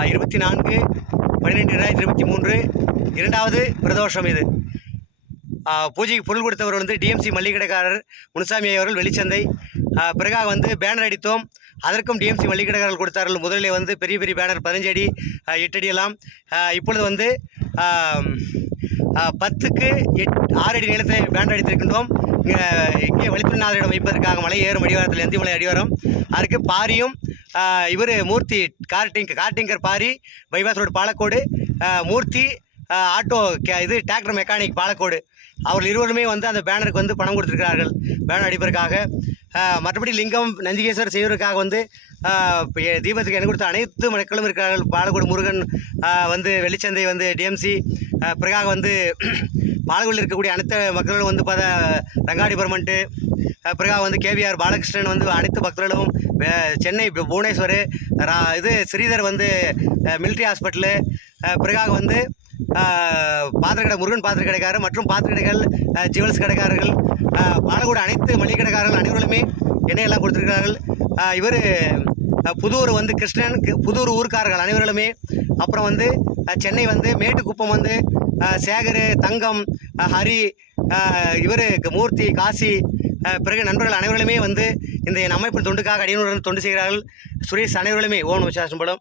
24/12/2023 இரண்டாவது பிரதோஷம் இது. பூஜைக்கு பொருள் கொடுத்தவர் வந்து டிஎம்சி மல்லிகடைக்காரர் முனுசாமி அவர்கள் வெளிச்சந்தை. பிறகாக வந்து பேனர் அடித்தோம். அதற்கும் டிஎம்சி மல்லிகடைக்காரர்கள் கொடுத்தார்கள். முதலில் வந்து பெரிய பெரிய பேனர் 15 அடி 8 அடி எல்லாம். இப்பொழுது வந்து 10க்கு 6 அடி நீளத்தை பேனர் அடித்திருக்கின்றோம். இங்கே வழித்துறைநாதரிடம் வைப்பதற்காக மலை ஏறும் அடிவாரத்தில் எந்திமலை அடிவாரம். அதற்கு பாரியும் இவர் மூர்த்தி கார்டிங்கர் பாரி பைபாஸ் ரோடு பாலக்கோடு, மூர்த்தி ஆட்டோ இது டிராக்டர் மெக்கானிக் பாலக்கோடு. அவர்கள் இருவருமே வந்து அந்த பேனருக்கு வந்து பணம் கொடுத்துருக்கிறார்கள் பேனர் அடிப்பதற்காக. மற்றபடி லிங்கம் நந்திகேஸ்வரர் செய்வதற்காக வந்து தீபத்துக்கு என்ன கொடுத்த அனைத்து மக்களும் இருக்கிறார்கள். பாலக்கோடு முருகன் வந்து வெளிச்சந்தை வந்து டிஎம்சி. பிறகாக வந்து பாலக்கோடில் இருக்கக்கூடிய அனைத்து மக்களும் வந்து ரங்காடி பர்மண்ட்டு, பிறகாக வந்து கேவிஆர் பாலகிருஷ்ணன் வந்து அனைத்து பக்தர்களும், சென்னை புவனேஸ்வர் இது ஸ்ரீதர் வந்து மிலிட்ரி ஹாஸ்பிட்டலு, பிறகாக வந்து பாத்திர முருகன் பாத்திர கடைக்காரர் மற்றும் பாத்திர கடைகள் ஜுவல்ஸ் கடைக்காரர்கள், பாலக்கோடு அனைத்து மளிகை கடைக்காரர்கள் அனைவருமே எண்ணெயெல்லாம் கொடுத்துருக்கிறார்கள். இவர் புதூர் வந்து கிருஷ்ணன் புதூர் ஊர்க்காரர்கள் அனைவர்களுமே. அப்புறம் வந்து சென்னை வந்து மேட்டுக்குப்பம் வந்து சேகர், தங்கம், ஹரி, இவர் மூர்த்தி, காசி, பிறகு நண்பர்கள் அனைவர்களுமே வந்து இந்த என் அமைப்பின் தொண்டுக்காக அடியனுடன் தொண்டு செய்கிறார்கள். சுரேஷ் அனைவர்களுமே ஓம் நம சிவாய.